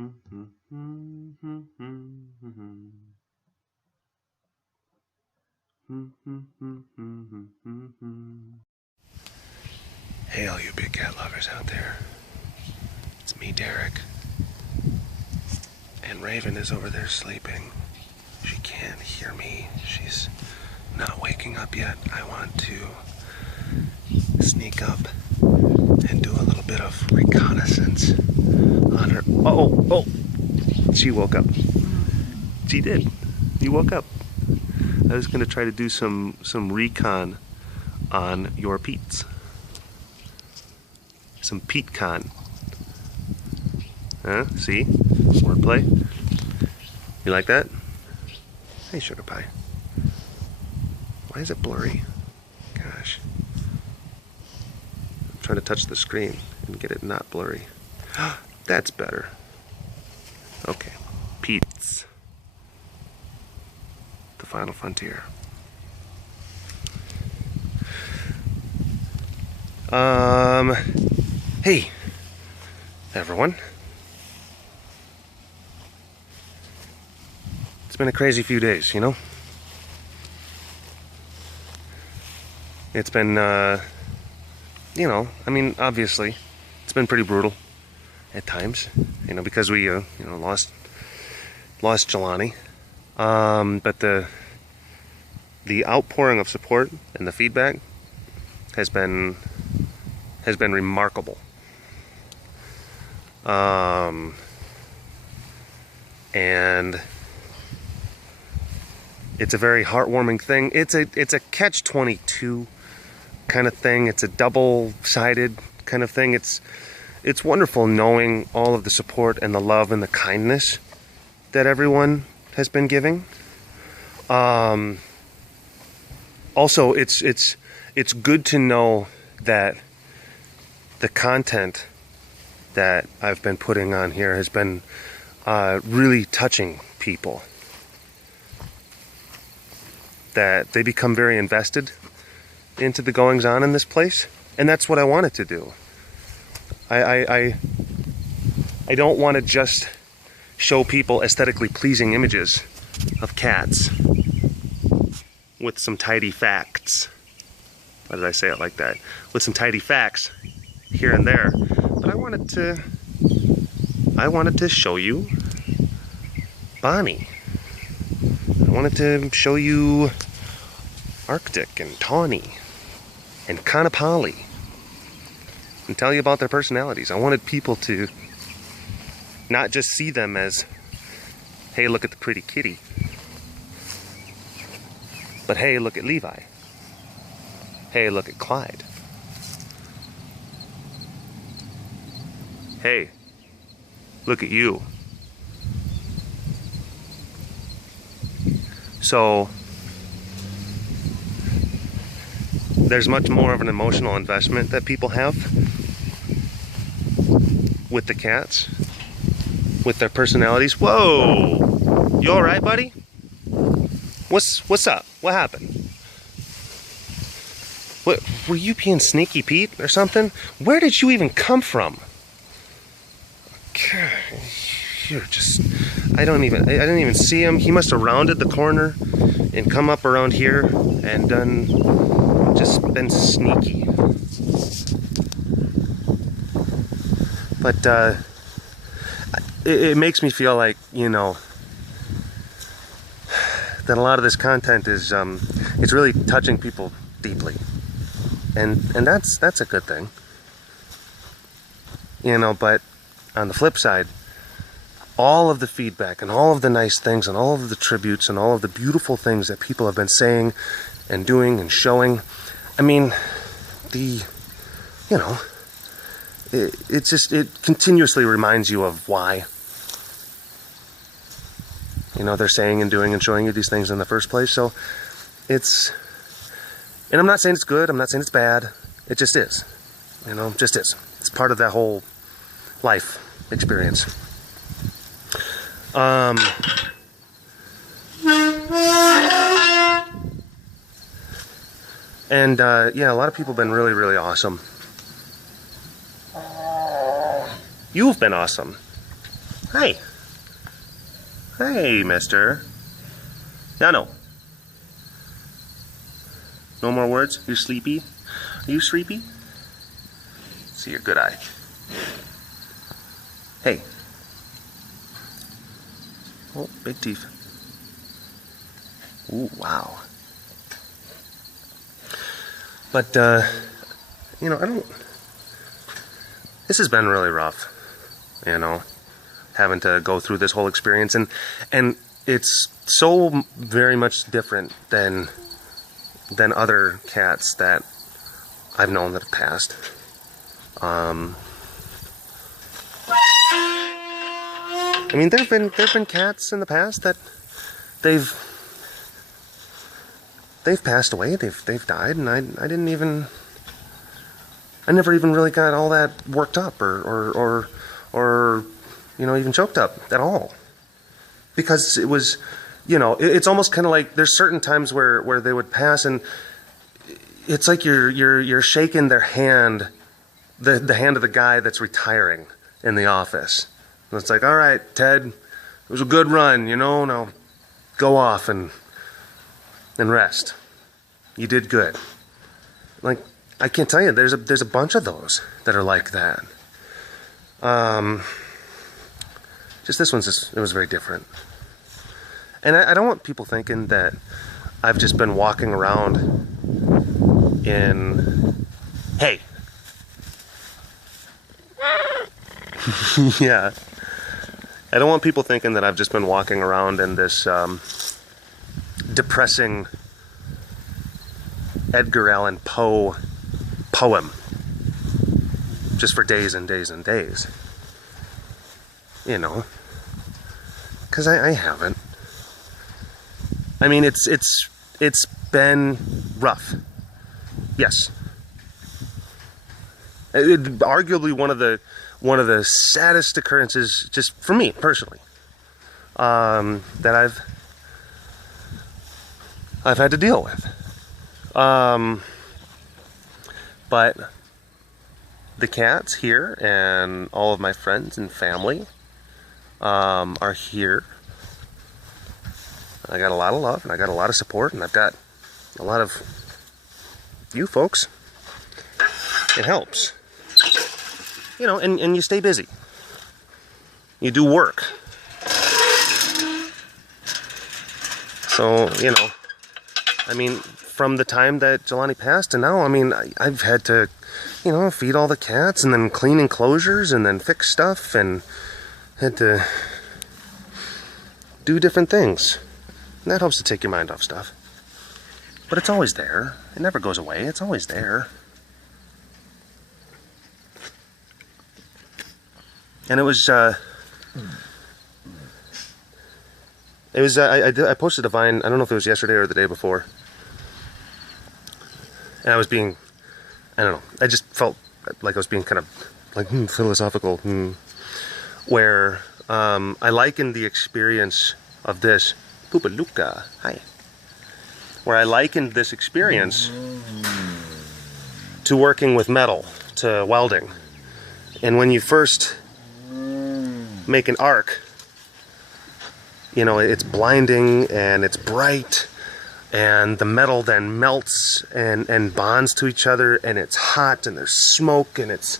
Hey, all you big cat lovers out there. It's me, Derek. And Raven is over there sleeping. She can't hear me. She's not waking up yet. I want to sneak up and do a little bit of reconnaissance on her. Oh, she woke up. She did. You woke up. I was going to try to do some recon on your Pete's. Some Pete con. Huh? See? Wordplay? You like that? Hey, sugar pie. Why is it blurry? Gosh. I'm trying to touch the screen and get it not blurry. That's better. Okay. Pete's. The final frontier. Hey, everyone. It's been a crazy few days, you know? It's been, you know, I mean, obviously, it's been pretty brutal at times, you know, because we, you know, lost Jelani. But the outpouring of support and the feedback has been remarkable. And it's a very heartwarming thing. It's a catch-22 kind of thing. It's a double-sided kind of thing. It's wonderful knowing all of the support and the love and the kindness that everyone has been giving. Also, it's good to know that the content that I've been putting on here has been really touching people. That they become very invested into the goings-on in this place, and that's what I wanted to do. I don't want to just show people aesthetically pleasing images of cats with some tidy facts. Why did I say it like that? With some tidy facts here and there. But I wanted to show you Bonnie. I wanted to show you Arctic and Tawny and Kanapali and tell you about their personalities. I wanted people to not just see them as, hey, look at the pretty kitty, but hey, look at Levi. Hey, look at Clyde. Hey, look at you. So there's much more of an emotional investment that people have with the cats, with their personalities. Whoa! You all right, buddy? What's up? What happened? What, were you being sneaky Pete or something? Where did you even come from? God, you're just, I didn't even see him. He must have rounded the corner and come up around here and just been sneaky. But it makes me feel like, you know, that a lot of this content is it's really touching people deeply, and that's a good thing, you know. But on the flip side, all of the feedback and all of the nice things and all of the tributes and all of the beautiful things that people have been saying and doing and showing, I mean, you know, it continuously reminds you of why, you know, they're saying and doing and showing you these things in the first place. So it's, and I'm not saying it's good, I'm not saying it's bad, it just is, you know, just is. It's part of that whole life experience. And yeah, a lot of people have been really, really awesome. You've been awesome. Hey. Hey, mister. Yeah, no. No more words? You're sleepy? Are you sleepy? See your good eye. Hey. Oh, big teeth. Ooh, wow. But, you know, this has been really rough, you know, having to go through this whole experience, and it's so very much different than other cats that I've known that have passed. I mean, there've been cats in the past that they've passed away, they've died, and I never even really got all that worked up or you know, even choked up at all, because it was, you know, it's almost kind of like there's certain times where they would pass, and it's like you're shaking their hand, the hand of the guy that's retiring in the office. And it's like, all right, Ted, it was a good run, you know, now go off and rest. You did good. Like, I can't tell you, there's a bunch of those that are like that. Just this one's it was very different. And I don't want people thinking that I've just been walking around in, hey. Yeah. I don't want people thinking that I've just been walking around in this depressing Edgar Allan Poe poem just for days and days and days. You know, because I haven't. I mean, it's been rough. Yes. Arguably one of the saddest occurrences, just for me personally, that I've had to deal with. But the cats here and all of my friends and family are here. I got a lot of love, and I got a lot of support, and I've got a lot of you folks. It helps. You know, and you stay busy. You do work. So, you know, I mean, from the time that Jelani passed to now, I mean, I've had to, you know, feed all the cats, and then clean enclosures, and then fix stuff, and had to do different things. And that helps to take your mind off stuff. But it's always there. It never goes away. It's always there. And I posted a Vine, I don't know if it was yesterday or the day before. And I was being, I don't know, I just felt like I was being kind of like philosophical, where I likened the experience of this, Poopaluka, hi, where I likened this experience to working with metal, to welding. And when you first make an arc, you know, it's blinding and it's bright, and the metal then melts and bonds to each other, and it's hot, and there's smoke, and it's,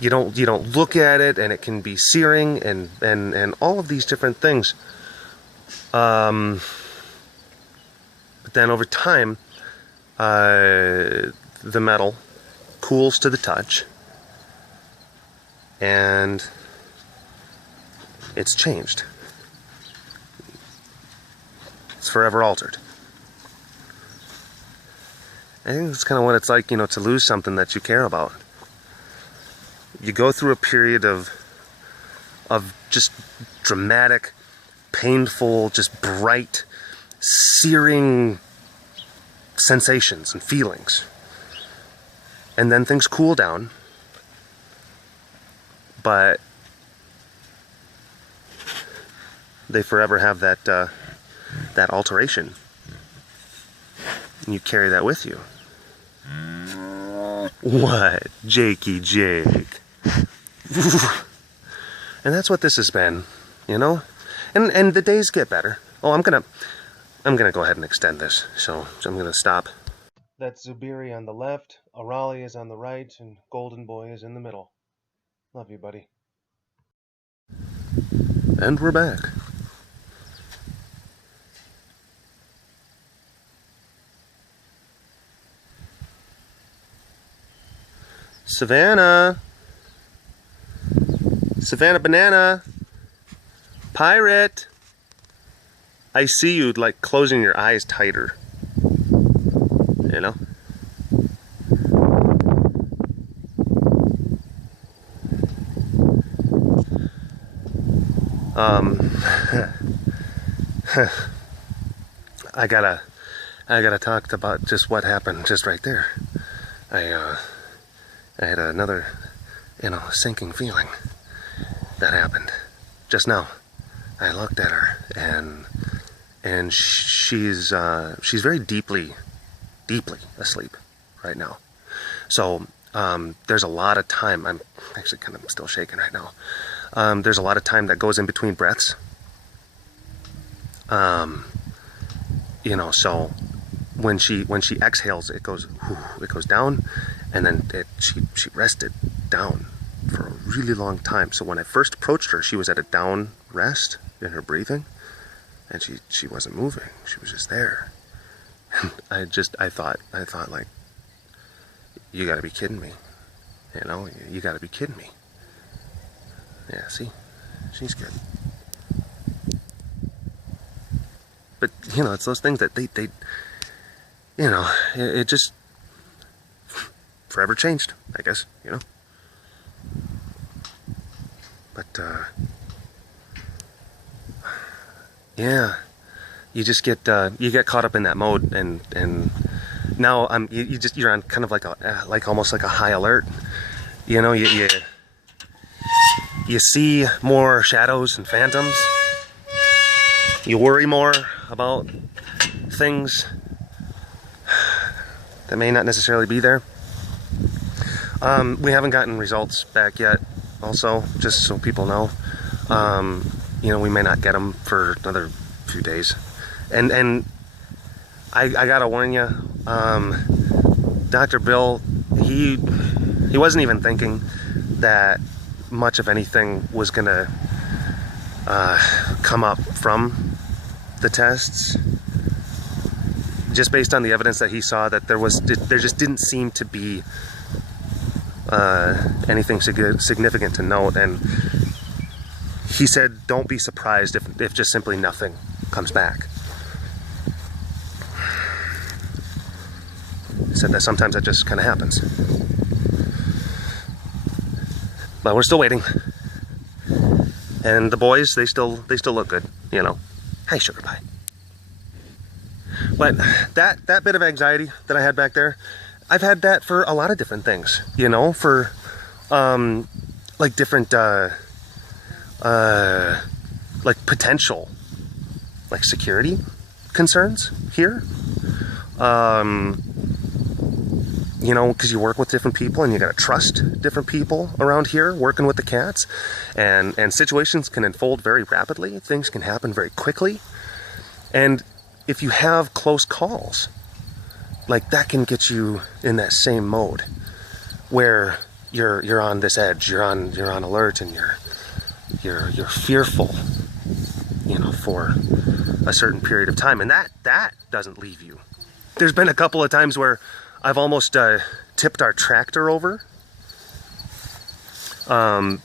you don't look at it, and it can be searing, and all of these different things. But then over time, the metal cools to the touch, and it's changed. It's forever altered. I think that's kind of what it's like, you know, to lose something that you care about. You go through a period of just dramatic, painful, just bright, searing sensations and feelings. And then things cool down. But they forever have that alteration. And you carry that with you. What? Jakey Jake. And that's what this has been, you know? And the days get better. Oh, I'm gonna go ahead and extend this, so I'm gonna stop. That's Zubiri on the left, Arali is on the right, and Golden Boy is in the middle. Love you, buddy. And we're back. Savannah! Savannah Banana! Pirate! I see you like closing your eyes tighter. You know? I gotta talk about just what happened just right there. I had another, sinking feeling that happened just now. I looked at her and she's very deeply asleep right now. So there's a lot of time. I'm actually kind of still shaking right now. There's a lot of time that goes in between breaths. So when she exhales, it goes down, and then she rested down for a really long time. So when I first approached her, she was at a down rest in her breathing, and she wasn't moving. She was just there. And I thought like, you gotta be kidding me. You gotta be kidding me. Yeah, see? She's good. But, it's those things that they it just forever changed, I guess, But, yeah, you just get caught up in that mode, and now you're on kind of like almost like a high alert. You see more shadows and phantoms. You worry more about things that may not necessarily be there. We haven't gotten results back yet, also, just so people know. We may not get them for another few days. And I gotta warn you, Dr. Bill, he wasn't even thinking that much of anything was gonna come up from the tests, just based on the evidence that he saw, that there just didn't seem to be anything significant to note. And he said, don't be surprised if just simply nothing comes back. He said that sometimes that just kind of happens. But we're still waiting. And the boys, they still look good, Hi, sugar pie. But that bit of anxiety that I had back there, I've had that for a lot of different things, for like different like potential like security concerns here. Because you work with different people and you gotta trust different people around here working with the cats, and situations can unfold very rapidly. Things can happen very quickly, and if you have close calls, like that can get you in that same mode where you're on this edge, you're on alert, and you're fearful, for a certain period of time, and that doesn't leave you. There's been a couple of times where I've almost tipped our tractor over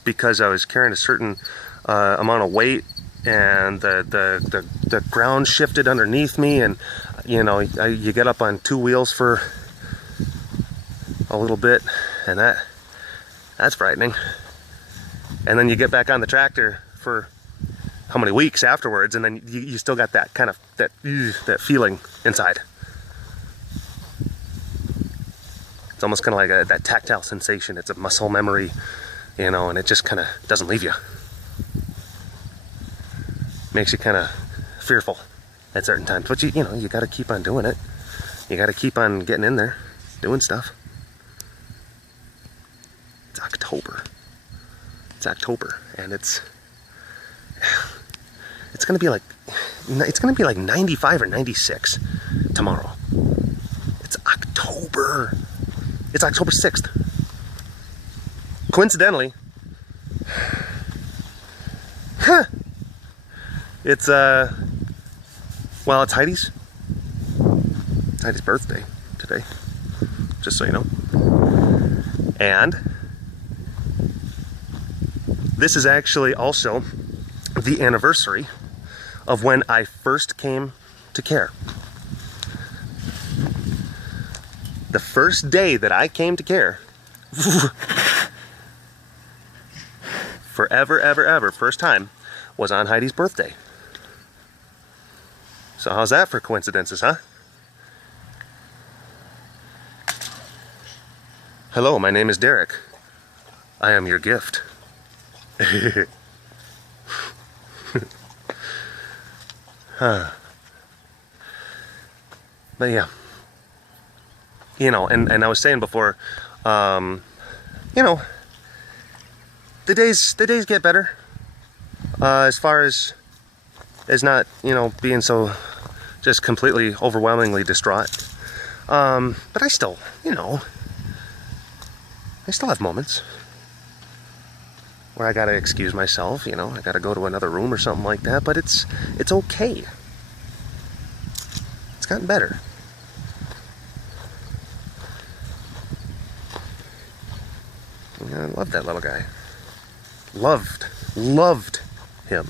because I was carrying a certain amount of weight, and the ground shifted underneath me, and you get up on two wheels for a little bit, and that's frightening. And then you get back on the tractor for how many weeks afterwards, and then you still got that kind of that feeling inside. It's almost kind of like that tactile sensation. It's a muscle memory, and it just kind of doesn't leave you. Makes you kind of fearful at certain times. But you got to keep on doing it. You got to keep on getting in there, doing stuff. It's October. It's October, and it's gonna be like 95 or 96 tomorrow. It's October. It's October 6th. Coincidentally, it's well, it's Heidi's birthday today, just so you know. And this is actually also the anniversary of when I first came to care. The first day that I came to care, forever, ever, first time, was on Heidi's birthday. So how's that for coincidences, huh? Hello, my name is Derek. I am your gift. But yeah, you know, and I was saying before, you know, the days get better, as far as not, you know, being so just completely overwhelmingly distraught. But I still, you know, I still have moments where I gotta excuse myself, you know, I gotta go to another room or something like that, but it's okay. It's gotten better. Yeah, I love that little guy. Loved him.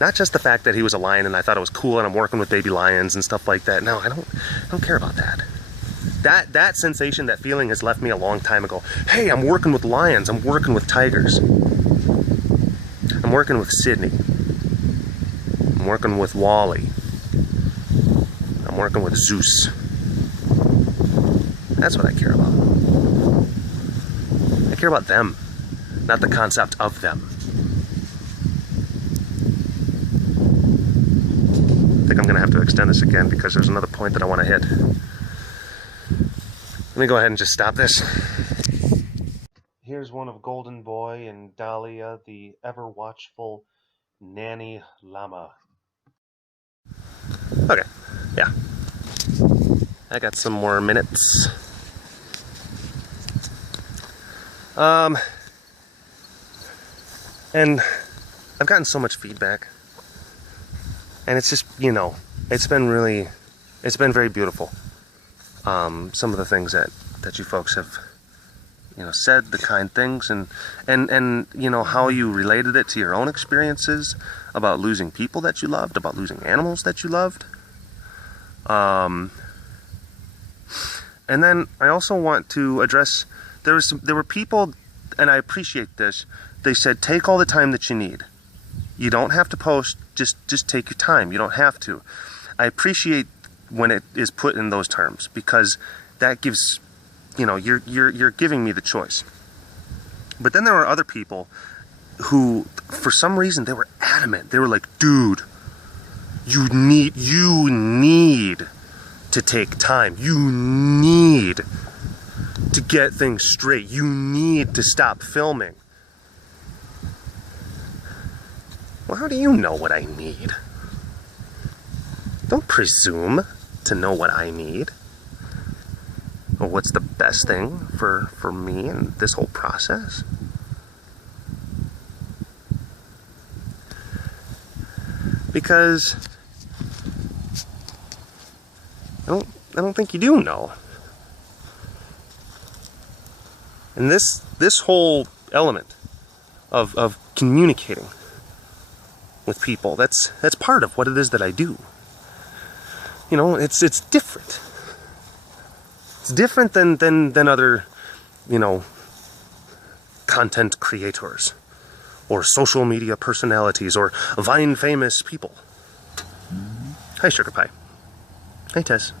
Not just the fact that he was a lion and I thought it was cool and I'm working with baby lions and stuff like that. No, I don't care about that. That sensation, that feeling has left me a long time ago. Hey, I'm working with lions, I'm working with tigers. I'm working with Sydney. I'm working with Wally. I'm working with Zeus. That's what I care about. I care about them, not the concept of them. I think I'm gonna have to extend this again because there's another point that I want to hit. Let me go ahead and just stop this. Here's one of Golden Boy and Dahlia, the ever-watchful nanny llama. Okay, yeah. I got some more minutes. And I've gotten so much feedback. And it's just, you know, it's been very beautiful. Some of the things that you folks have, you know, said, the kind things, and you know, how you related it to your own experiences about losing people that you loved, about losing animals that you loved. And then I also want to address, there were people, and I appreciate this, they said, take all the time that you need. You don't have to post, just take your time. You don't have to. I appreciate when it is put in those terms, because that gives, you know, you're giving me the choice. But then there were other people who, for some reason, they were adamant. They were like, dude, you need to take time. You need to get things straight. You need to stop filming. Well, how do you know what I need? Don't presume to know what I need, or what's the best thing for me in this whole process. Because I don't think you do know. And this whole element of communicating with people, that's part of what it is that I do. You know, it's different. It's different than other, you know, content creators or social media personalities or Vine famous people. Hi, Sugar Pie. Hi, Tess.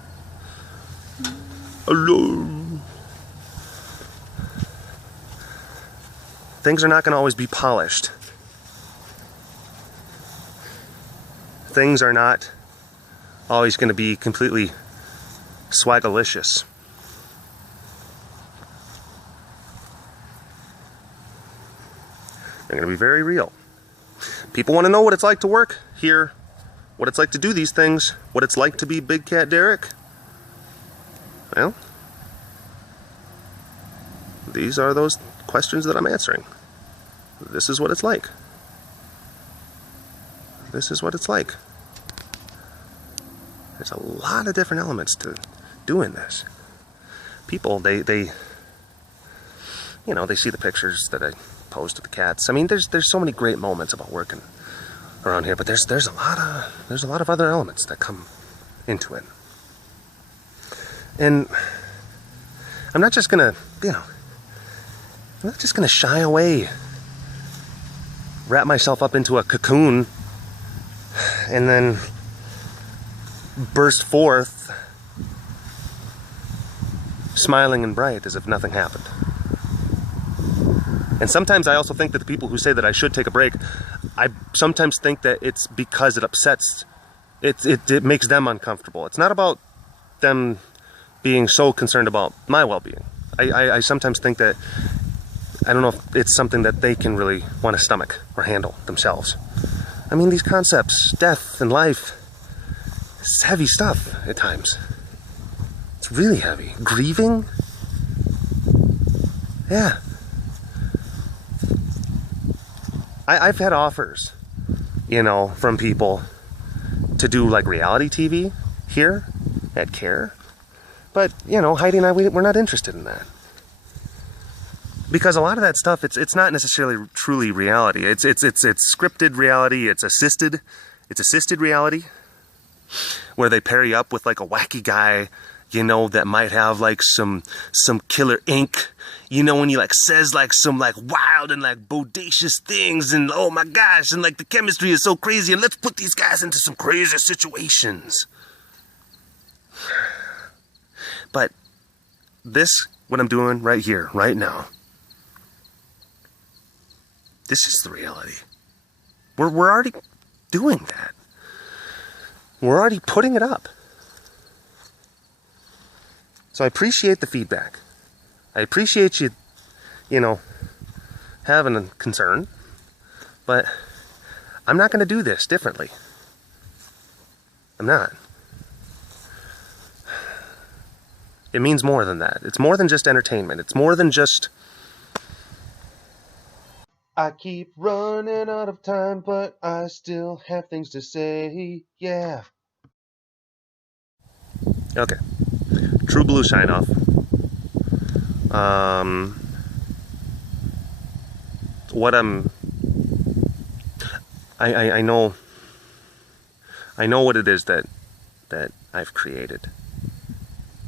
Hello. Things are not going to always be polished. Things are not always going to be completely swagalicious. They're going to be very real. People want to know what it's like to work here, what it's like to do these things, what it's like to be BigCatDerek. Well, these are those questions that I'm answering. This is what it's like. This is what it's like. There's a lot of different elements to doing this. People, they you know, they see the pictures that I post of the cats. I mean, there's so many great moments about working around here, but there's a lot of other elements that come into it. And I'm not just gonna, I'm not just gonna shy away, wrap myself up into a cocoon, and then burst forth smiling and bright as if nothing happened. And sometimes I also think that the people who say that I should take a break, I sometimes think that it's because it upsets, it makes them uncomfortable. It's not about them being so concerned about my well-being. I sometimes think that, I don't know if it's something that they can really want to stomach or handle themselves. I mean, these concepts, death and life, it's heavy stuff at times. It's really heavy. Grieving? Yeah. I've had offers, from people to do like reality TV here at CARE. But, Heidi and I, we're not interested in that. Because a lot of that stuff, it's not necessarily truly reality. It's scripted reality, it's assisted reality, where they pair you up with like a wacky guy, that might have like some killer ink, when he like says like some like wild and like bodacious things, and oh my gosh, and like the chemistry is so crazy, and let's put these guys into some crazy situations. But this, what I'm doing right here, right now, this is the reality. We're already doing that. We're already putting it up. So I appreciate the feedback. I appreciate you, having a concern. But I'm not going to do this differently. I'm not. It means more than that. It's more than just entertainment. It's more than just... I keep running out of time, but I still have things to say. Yeah. Okay. True Blue sign off. What I know what it is that I've created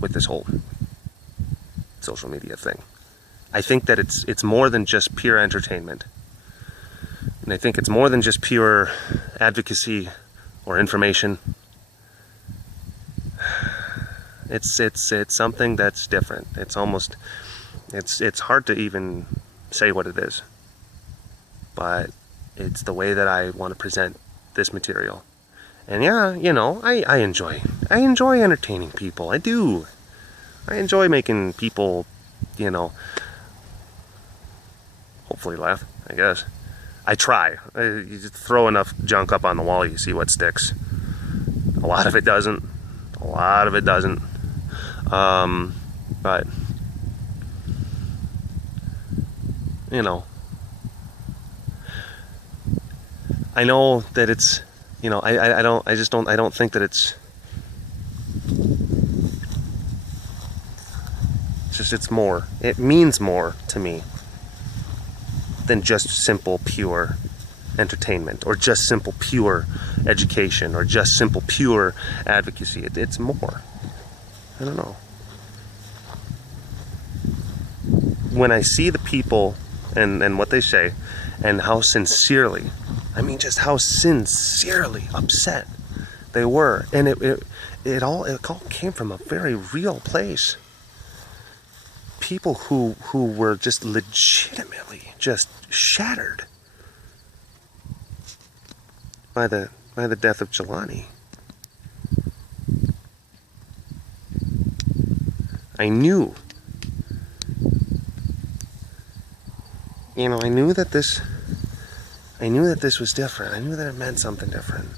with this whole social media thing. I think that it's more than just pure entertainment. And I think it's more than just pure advocacy or information. It's something that's different. It's almost, it's hard to even say what it is. But it's the way that I want to present this material. And yeah, I enjoy entertaining people. I do. I enjoy making people, hopefully laugh, I guess. I try. You just throw enough junk up on the wall, you see what sticks. A lot of it doesn't. But, I know that it's, I don't think that it's more. It means more to me than just simple, pure entertainment, or just simple, pure education, or just simple, pure advocacy. It's more. I don't know. When I see the people and what they say, and how sincerely, just how sincerely upset they were, and it all came from a very real place. People who were just legitimately just shattered by the death of Jelani. I knew that this I knew that this was different. I knew that it meant something different.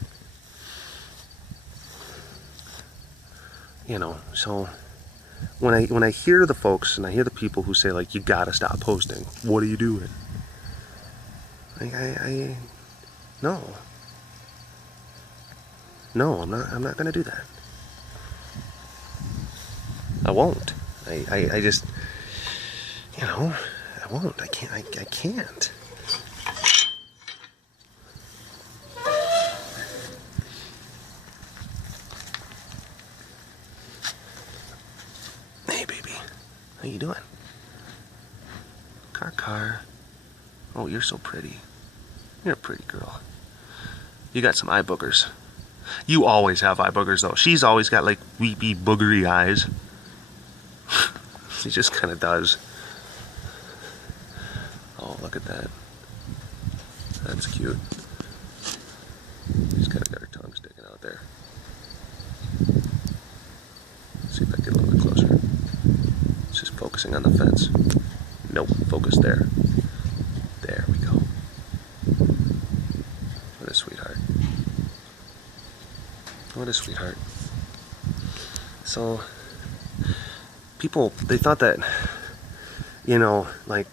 You know, so when I hear the folks and I hear the people who say like, you gotta stop posting, what are you doing? Like no, I'm not gonna do that. I won't. I just, you know, I won't. I can't. Hey, baby. How you doing? Car. Oh, you're so pretty. You're a pretty girl. You got some eye boogers. You always have eye boogers, though. She's always got, like, weepy, boogery eyes. She just kind of does. Oh, look at that. That's cute. She's kind of got her tongue sticking out there. See if I get a little bit closer. It's just focusing on the fence. Nope, focus there. There we go. What a sweetheart. What a sweetheart. So, people, they thought that, you know, like,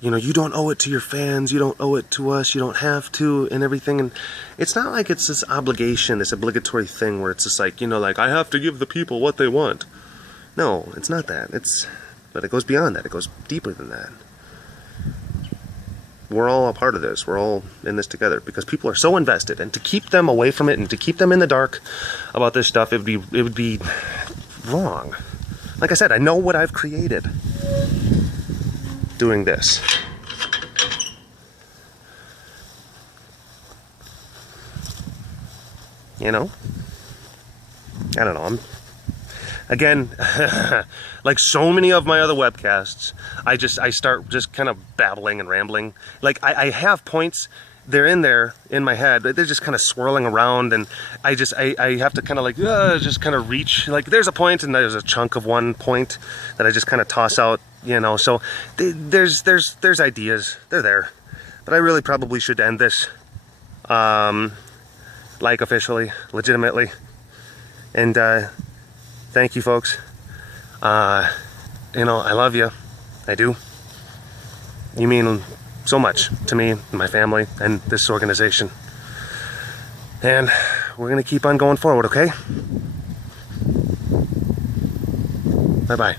you know, you don't owe it to your fans, you don't owe it to us, you don't have to, and everything. And it's not like it's this obligation, this obligatory thing where it's just like, you know, like, I have to give the people what they want. No, it's not that. But it goes beyond that. It goes deeper than that. We're all a part of this. We're all in this together because people are so invested, and to keep them away from it and to keep them in the dark about this stuff, it would be wrong. Like I said, I know what I've created doing this. You know? I don't know. Again, like so many of my other webcasts, I start just kind of babbling and rambling. Like I have points, they're in there in my head, but they're just kind of swirling around, and I have to kind of like just kind of reach. Like there's a point and there's a chunk of one point that I just kind of toss out, you know. So there's ideas, they're there, but I really probably should end this, like officially, legitimately, and thank you, folks. You know, I love you. I do. You mean so much to me, and my family, and this organization. And we're gonna keep on going forward, okay? Bye-bye.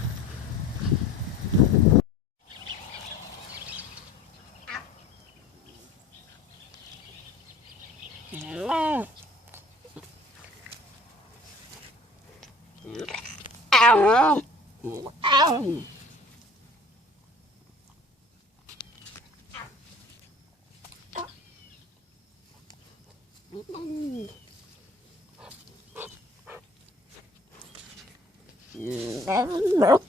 No.